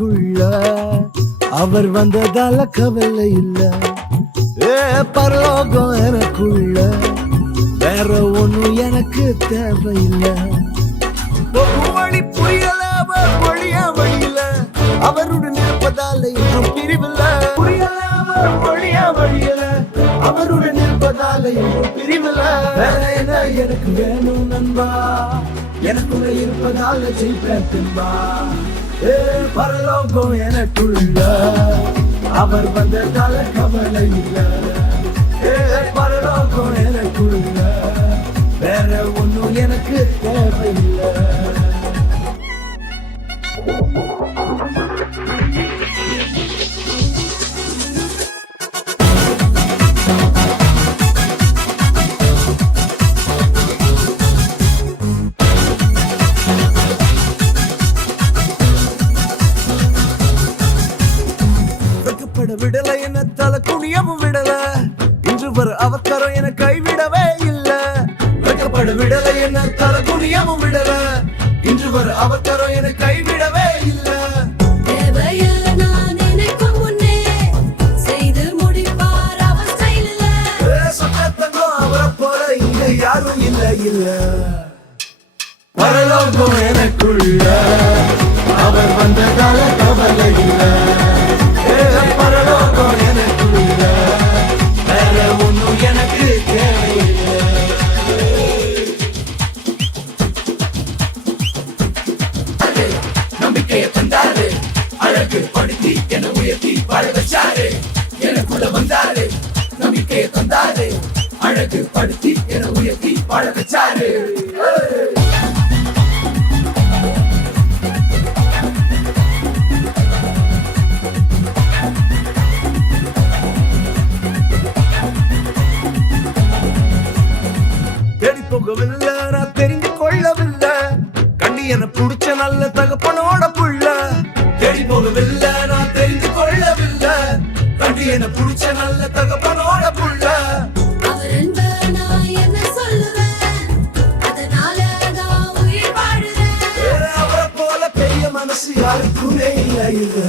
எனக்குள்ள அவர் வந்ததால கவலை இல்ல. பரலோகம் எனக்குள்ள வேற ஒண்ணும் எனக்கு தேவையில்லை. வழி புரியல அவர் வழியா வழியில அவருடன் இருப்பதால இன்னும் பிரிவில்ல. புரியல அவர் வழியா வழியில அவருடன் இருப்பதால இன்னும் பிரிவில்ல. வேற என்ன எனக்கு வேணும் நண்பா, எனக்குள்ள இருப்பதால ஜெயிப்பேன் பின்பா. பரலோகம் எனக்குள்ள அவர் வந்ததால கவலை இல்ல. பரலோகம் எனக்குள்ள வேற ஒண்ணும் எனக்கு தேவையில்லை. விடல என்ன தலை குனியவும் விடல, இன்று வர அவசரம் என கைவிடவே இல்ல. வெக்கப்பட விடல என்ன தலை குனியவும் விடல, இன்று வர அவசரம் என கைவிடவே இல்ல. அவரை போல இங்க யாரும் இல்ல இல்ல. பரலோகம் எனக்குள்ள அவர் வந்ததால கவலை இல்ல. பரலோகம் எனக்குள்ள வேற ஒண்ணும் எனக்கு தேவையில்லை. நம்பிக்கையை தந்தாரு, அழகு படுத்தி என உயர்த்தி வாழ வச்சாரு. எனக்குள்ள வந்தாரு, நம்பிக்கையை தந்தாரு, அழகு படுத்தி என உயர்த்தி வாழ வச்சாரு. போகவில்லை நான் தெரிந்து கொள்ளவில்லை, கண்டி என புடிச்ச நல்ல தகப்பனோட புள்ள. தேடி போகவில்லை நான் தெரிந்து கொள்ளவில்லை, கண்டி என புடிச்ச நல்ல தகப்பனோட புள்ள. அவரை போல பெரிய மனசு யாருக்குமே இல்லை.